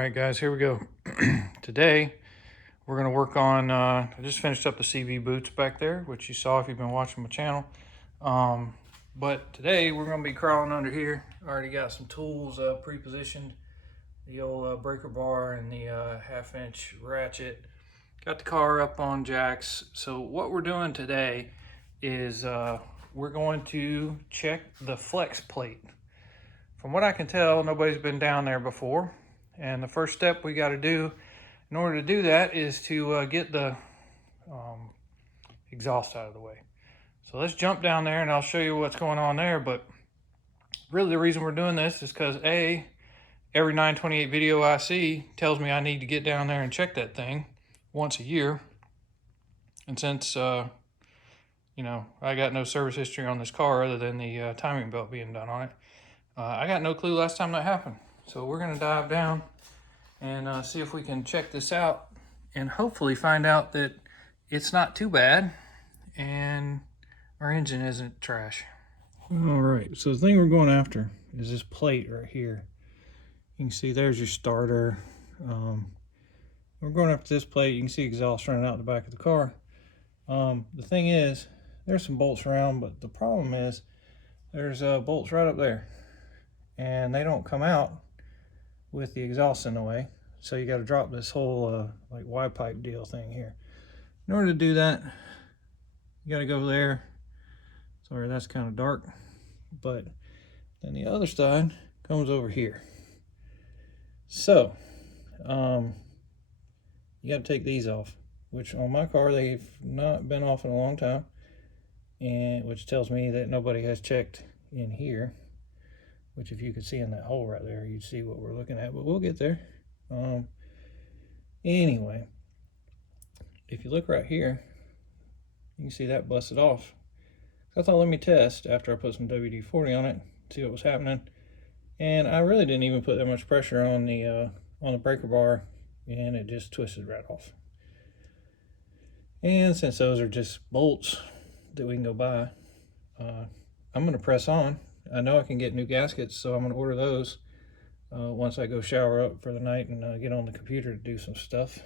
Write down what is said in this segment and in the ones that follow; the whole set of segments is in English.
right, guys, here we go. Today, we're going to work on, I just finished up the CV boots back there, which you saw if you've been watching my channel. But today, we're going to be crawling under here. I already got some tools pre-positioned. The old breaker bar and the 1/2-inch ratchet. Got the car up on jacks. So what we're doing today is we're going to check the flex plate. From what I can tell, nobody's been down there before. And the first step we got to do in order to do that is to get the exhaust out of the way. So let's jump down there and I'll show you what's going on there. But really the reason we're doing this is because every 928 video I see tells me I need to get down there and check that thing once a year. And since, I got no service history on this car other than the timing belt being done on it, I got no clue last time that happened. So we're going to dive down and see if we can check this out and hopefully find out that it's not too bad and our engine isn't trash. All right, so the thing we're going after is this plate right here. You can see there's your starter. We're going after this plate. You can see exhaust running out the back of the car. The thing is, there's some bolts around, but the problem is there's bolts right up there. And they don't come out with the exhaust in the way. So you got to drop this whole like Y-pipe deal thing here. In order to do that, you got to go there. Sorry, that's kind of dark. But then the other side comes over here. So, you got to take these off, which on my car, they've not been off in a long time. And which tells me that nobody has checked in here. Which if you could see in that hole right there, you'd see what we're looking at, but we'll get there. Anyway, if you look right here, you can see that busted off. So I thought, let me test after I put some WD-40 on it, see what was happening. And I really didn't even put that much pressure on the breaker bar, and it just twisted right off. And since those are just bolts that we can go buy, I'm going to press on. I know I can get new gaskets, so I'm going to order those once I go shower up for the night and get on the computer to do some stuff.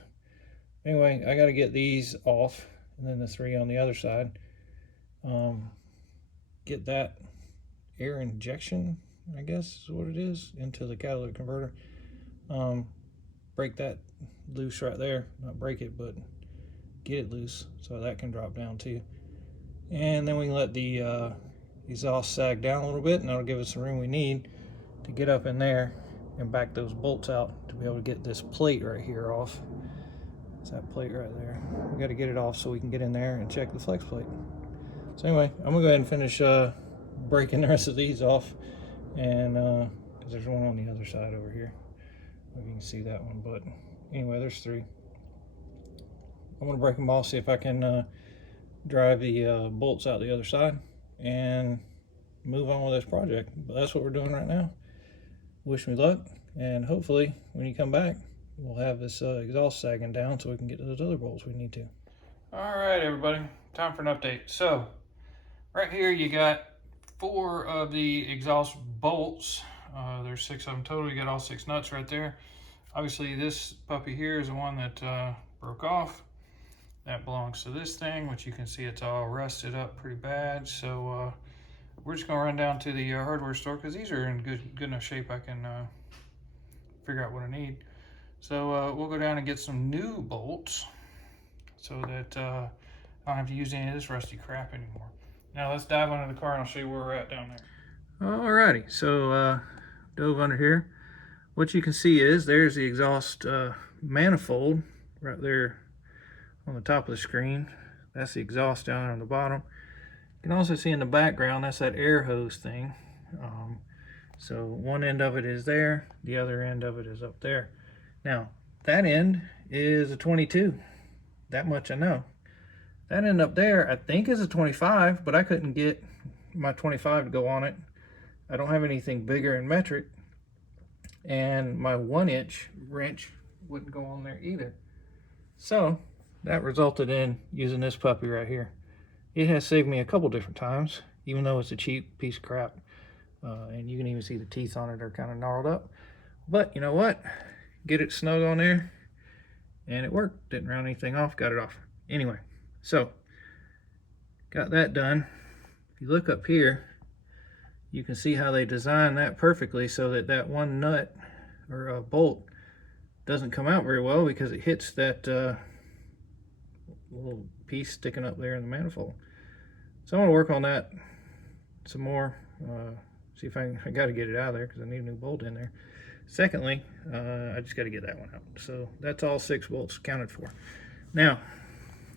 Anyway, I got to get these off, and then the three on the other side. Get that air injection, I guess is what it is, into the catalytic converter. Break that loose right there. Not break it, but get it loose so that can drop down too. And then we can let the exhaust sag down a little bit, and that'll give us the room we need to get up in there and back those bolts out to be able to get this plate right here off. It's that plate right there. We got to get it off so we can get in there and check the flex plate. So anyway, I'm gonna go ahead and finish breaking the rest of these off, and because there's one on the other side over here. Maybe you can see that one, but anyway, there's three. I'm gonna break them all, see if I can drive the bolts out the other side and move on with this project. But that's what we're doing right now. Wish me luck, and hopefully when you come back we'll have this exhaust sagging down so we can get to those other bolts we need to. All right, everybody, time for an update. So right here you got 4 of the exhaust bolts. There's 6 of them total. You got all 6 nuts right there. Obviously this puppy here is the one that broke off. That belongs to this thing, which you can see it's all rusted up pretty bad. So we're just gonna run down to the hardware store because these are in good enough shape I can figure out what I need. So we'll go down and get some new bolts so that I don't have to use any of this rusty crap anymore. Now let's dive under the car and I'll show you where we're at down there. Alrighty, so dove under here. What you can see is there's the exhaust manifold right there on the top of the screen. That's the exhaust down there on the bottom. You can also see in the background, that's that air hose thing. So one end of it is there, the other end of it is up there. Now, that end is a 22. That much I know. That end up there, I think is a 25, but I couldn't get my 25 to go on it. I don't have anything bigger in metric, and my 1-inch wrench wouldn't go on there either. So that resulted in using this puppy right here. It has saved me a couple different times, even though it's a cheap piece of crap. And you can even see the teeth on it are kind of gnarled up. But you know what? get it snug on there, and it worked. Didn't round anything off, got it off. Anyway, so got that done. If you look up here, you can see how they designed that perfectly so that that one nut or a bolt doesn't come out very well because it hits that little piece sticking up there in the manifold. So I'm going to work on that some more. See if I got to get it out of there because I need a new bolt in there. Secondly, I just got to get that one out. So that's all 6 bolts accounted for. Now,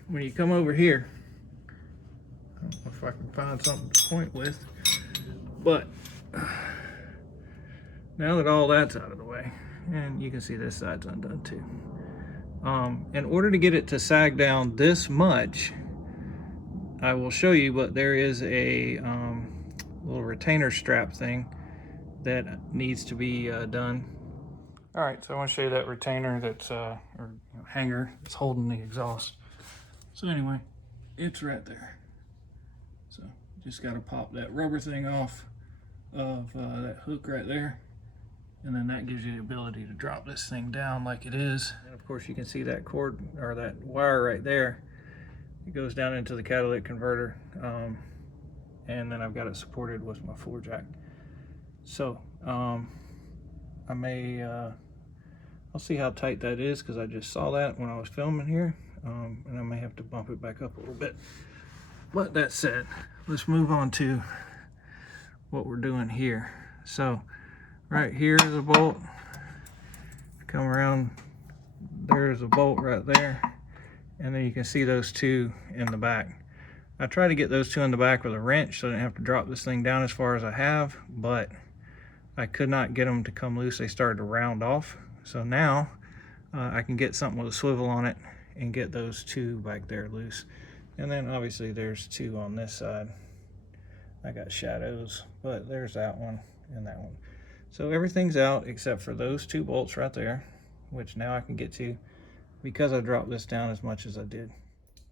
when you come over here, I don't know if I can find something to point with, but now that all that's out of the way, and you can see this side's undone too. In order to get it to sag down this much, I will show you, but there is a little retainer strap thing that needs to be done. All right, so I want to show you that retainer that's or hanger that's holding the exhaust. So anyway, it's right there. So just got to pop that rubber thing off of that hook right there, and then that gives you the ability to drop this thing down like it is. And of course you can see that cord or that wire right there. It goes down into the catalytic converter, and then I've got it supported with my floor jack. So I may I'll see how tight that is because I just saw that when I was filming here, and I may have to bump it back up a little bit. But that said, let's move on to what we're doing here. So right here is a bolt. Come around, there's a bolt right there, and then you can see those 2 in the back. I tried to get those 2 in the back with a wrench so I didn't have to drop this thing down as far as I have, but I could not get them to come loose. They started to round off. So now I can get something with a swivel on it and get those 2 back there loose. And then obviously there's 2 on this side. I got shadows, but there's that one and that one. So everything's out except for those 2 bolts right there, which now I can get to because I dropped this down as much as I did.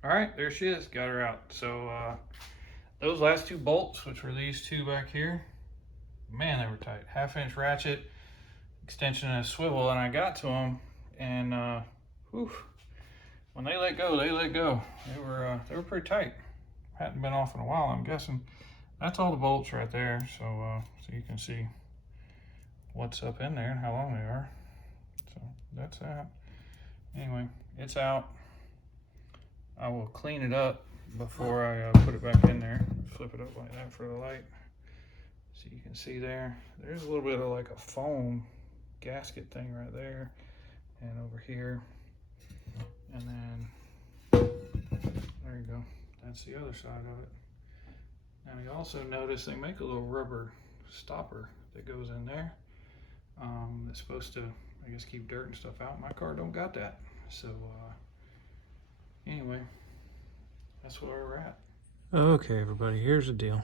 All right, there she is, got her out. So those last 2 bolts, which were these 2 back here, man, they were tight. 1/2-inch ratchet, extension and a swivel, and I got to them, and whew, when they let go, they let go. They were pretty tight. Hadn't been off in a while, I'm guessing. That's all the bolts right there, so you can see what's up in there and how long they are. So that's that. Anyway, it's out. I will clean it up before I put it back in there. Flip it up like that for the light. So you can see there's a little bit of like a foam gasket thing right there and over here. And then there you go. That's the other side of it. Now you also notice they make a little rubber stopper that goes in there. That's supposed to, I guess, keep dirt and stuff out. My car don't got that. So anyway, that's where we're at. Okay, everybody, here's the deal.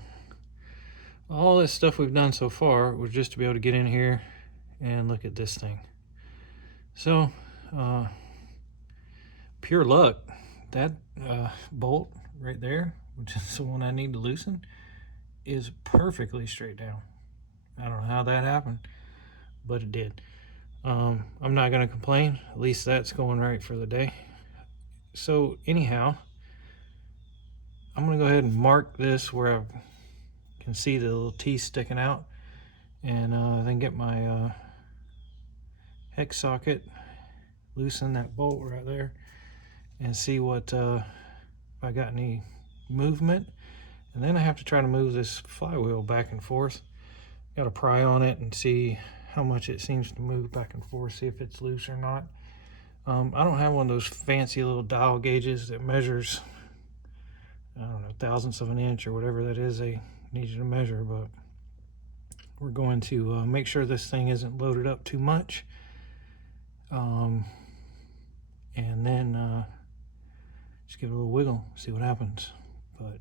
All this stuff we've done so far was just to be able to get in here and look at this thing. So pure luck, that bolt right there, which is the one I need to loosen, is perfectly straight down. I don't know how that happened, but it did. I'm not going to complain. At least that's going right for the day. So anyhow, I'm going to go ahead and mark this where I can see the little teeth sticking out, and then get my hex socket, loosen that bolt right there, and see what if I got any movement. And then I have to try to move this flywheel back and forth. Got to pry on it and see how much it seems to move back and forth, see if it's loose or not. I don't have one of those fancy little dial gauges that measures, I don't know, thousandths of an inch or whatever that is they need you to measure, but we're going to make sure this thing isn't loaded up too much, and then just give it a little wiggle, see what happens. But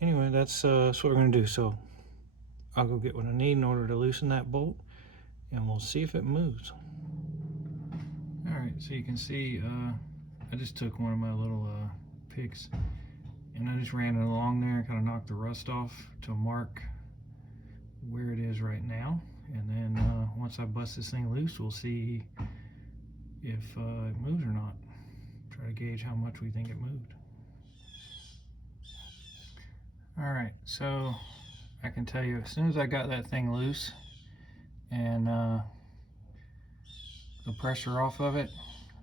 anyway, that's what we're going to do. So I'll go get what I need in order to loosen that bolt, and we'll see if it moves. All right, so you can see I just took one of my little picks and I just ran it along there, kind of knocked the rust off to mark where it is right now. and then once I bust this thing loose, we'll see if it moves or not. Try to gauge how much we think it moved. All right, so I can tell you, as soon as I got that thing loose and the pressure off of it,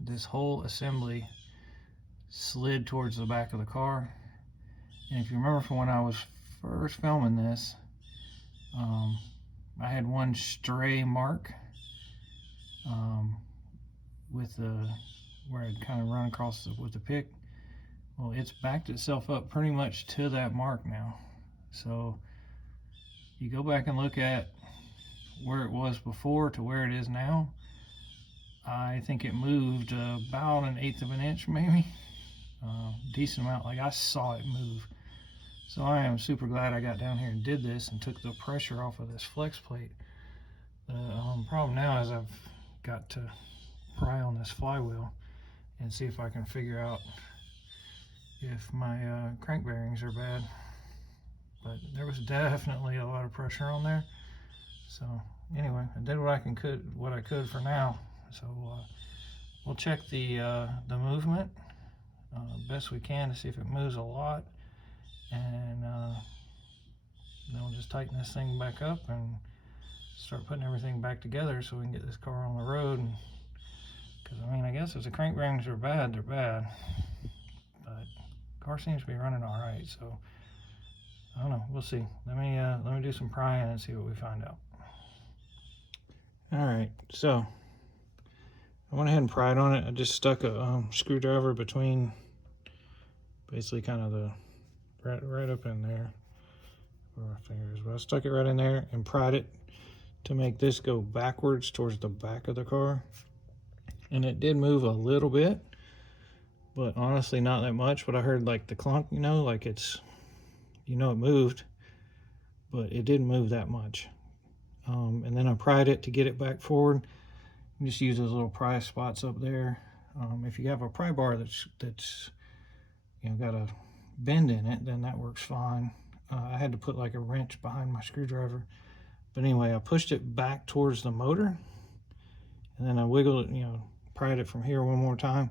this whole assembly slid towards the back of the car. And if you remember from when I was first filming this, I had one stray mark with the where I'd kind of run across with the pick. Well, it's backed itself up pretty much to that mark now. So you go back and look at where it was before to where it is now. I think it moved about 1/8 of an inch, maybe. Decent amount. Like, I saw it move. So I am super glad I got down here and did this and took the pressure off of this flex plate. The problem now is I've got to pry on this flywheel and see if I can figure out if my crank bearings are bad. But there was definitely a lot of pressure on there. So anyway, I did what I could for now. So we'll check the movement best we can to see if it moves a lot, and then we'll just tighten this thing back up and start putting everything back together so we can get this car on the road. Because I mean, I guess if the crank bearings are bad, they're bad, but the car seems to be running all right. So I don't know, we'll see. Let me do some prying and see what we find out. All right, so I went ahead and pried on it. I just stuck a screwdriver between, basically kind of the right up in there where my finger is, but I stuck it right in there and pried it to make this go backwards towards the back of the car. And it did move a little bit, but honestly not that much. But I heard like the clunk, you know, like it's, you know, it moved, but it didn't move that much. And then I pried it to get it back forward. You just use those little pry spots up there. If you have a pry bar that's you know, got a bend in it, then that works fine. I had to put like a wrench behind my screwdriver. But anyway, I pushed it back towards the motor, and then I wiggled it, you know, pried it from here one more time,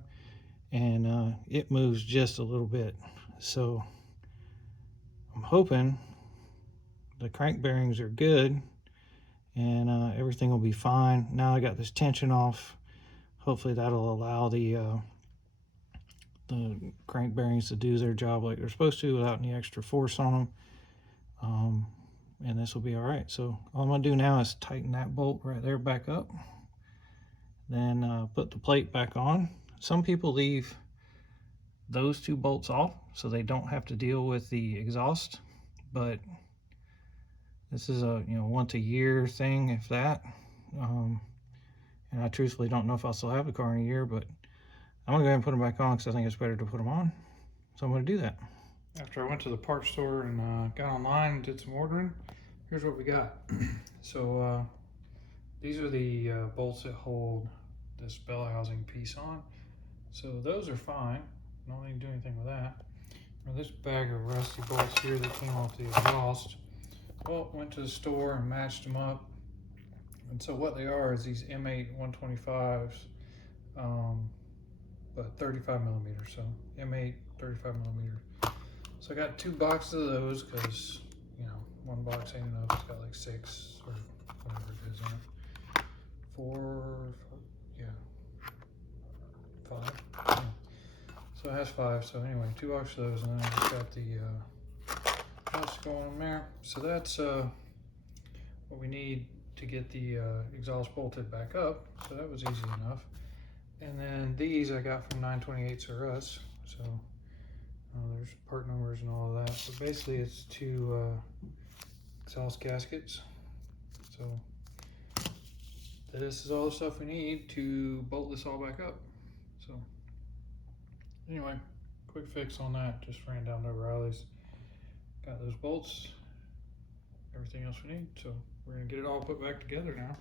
and it moves just a little bit. So I'm hoping the crank bearings are good, and everything will be fine. Now I got this tension off. Hopefully that'll allow the crank bearings to do their job like they're supposed to without any extra force on them. And this will be all right. So all I'm gonna do now is tighten that bolt right there back up, then put the plate back on. Some people leave those two bolts off so they don't have to deal with the exhaust, but this is a, you know, once a year thing, if that. And I truthfully don't know if I'll still have the car in a year, but I'm gonna go ahead and put them back on because I think it's better to put them on. So I'm gonna do that. After I went to the parts store and got online and did some ordering, here's what we got. So these are the bolts that hold this bell housing piece on. So those are fine. Don't need to do anything with that. Now this bag of rusty bolts here that came off the exhaust, well, went to the store and matched them up. And so what they are is these M8 125s, but 35 millimeters. So M8 35 millimeter. So I got 2 boxes of those because, you know, one box ain't enough. It's got like 6 or whatever it is in it. 4, yeah, 5. Yeah. So it has 5. So anyway, 2 boxes of those, and then I just got the nuts going in there. So that's what we need to get the exhaust bolted back up. So that was easy enough. And then these I got from 928s R Us. So there's part numbers and all of that. But basically it's 2 exhaust gaskets. So this is all the stuff we need to bolt this all back up. So anyway, quick fix on that. Just ran down to O'Reilly's. Got those bolts, everything else we need. So we're gonna get it all put back together now,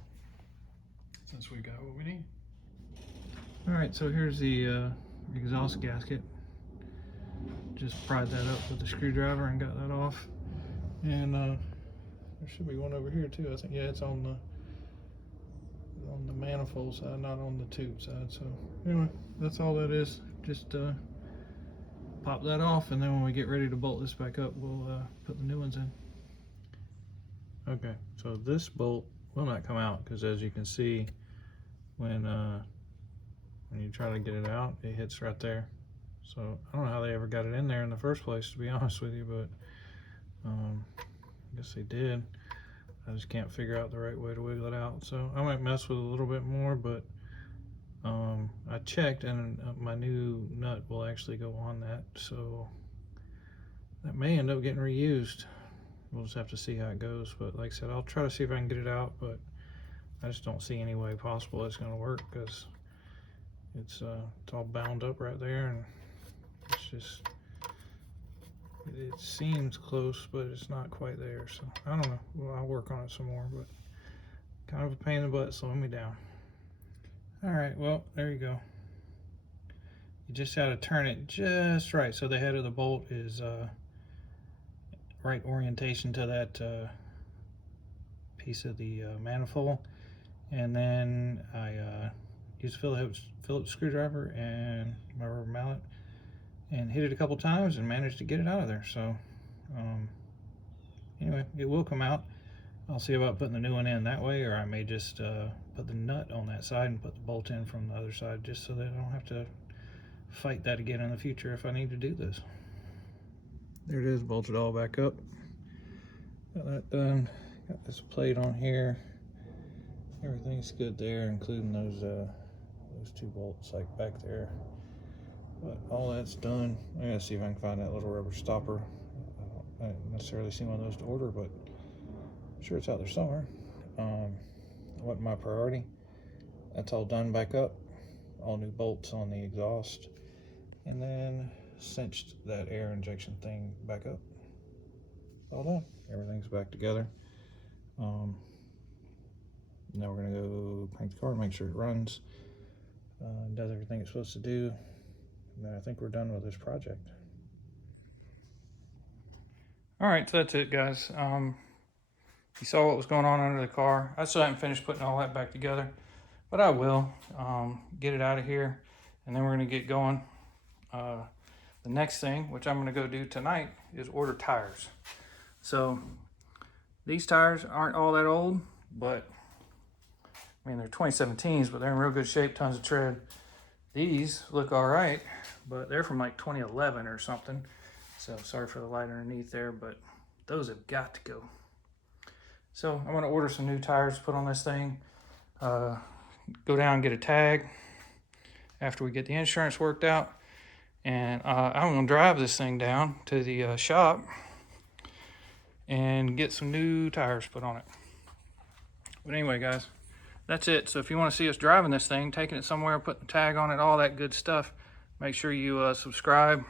since we got what we need. All right, so here's the exhaust gasket. Just pried that up with a screwdriver and got that off. And there should be one over here too, I think. Yeah, it's on on the manifold side, not on the tube side. So anyway, that's all that is. Just pop that off, and then when we get ready to bolt this back up, we'll put the new ones in. Okay, so this bolt will not come out because, as you can see, when you try to get it out, it hits right there. So I don't know how they ever got it in there in the first place, to be honest with you, but I guess they did. I just can't figure out the right way to wiggle it out. So I might mess with it a little bit more, but I checked, and my new nut will actually go on that. So that may end up getting reused. We'll just have to see how it goes. But like I said, I'll try to see if I can get it out, but I just don't see any way possible it's going to work because it's all bound up right there, and it's just, it seems close, but it's not quite there. So I don't know. Well, I'll work on it some more, but kind of a pain in the butt, slowing me down. All right, well, there you go. You just got to turn it just right so the head of the bolt is right orientation to that piece of the manifold. And then I used a Phillips screwdriver and my rubber mallet and hit it a couple times and managed to get it out of there. So anyway, it will come out. I'll see about putting the new one in that way, or I may just put the nut on that side and put the bolt in from the other side, just so that I don't have to fight that again in the future if I need to do this. There it is, bolted all back up. Got that done. Got this plate on here. Everything's good there, including those two bolts like back there. But all that's done. I gotta see if I can find that little rubber stopper. I don't necessarily see one of those to order, but I'm sure it's out there somewhere. Wasn't my priority. That's all done back up. All new bolts on the exhaust, and then cinched that air injection thing back up. It's all done. Everything's back together. Now we're gonna go crank the car, make sure it runs, does everything it's supposed to do, and then I think we're done with this project. All right, so that's it, guys. You saw what was going on under the car. I still haven't finished putting all that back together, but I will get it out of here, and then we're gonna get going. The next thing, which I'm gonna go do tonight, is order tires. So these tires aren't all that old, but I mean, they're 2017s, but they're in real good shape, tons of tread. These look all right, but they're from like 2011 or something. So sorry for the light underneath there, but those have got to go. So I'm gonna order some new tires to put on this thing. Go down and get a tag after we get the insurance worked out. And I'm gonna drive this thing down to the shop and get some new tires put on it. But anyway, guys, that's it. So if you want to see us driving this thing, taking it somewhere, putting the tag on it, all that good stuff, make sure you subscribe,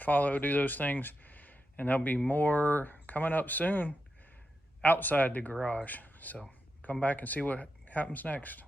follow, do those things, and there'll be more coming up soon outside the garage. So come back and see what happens next.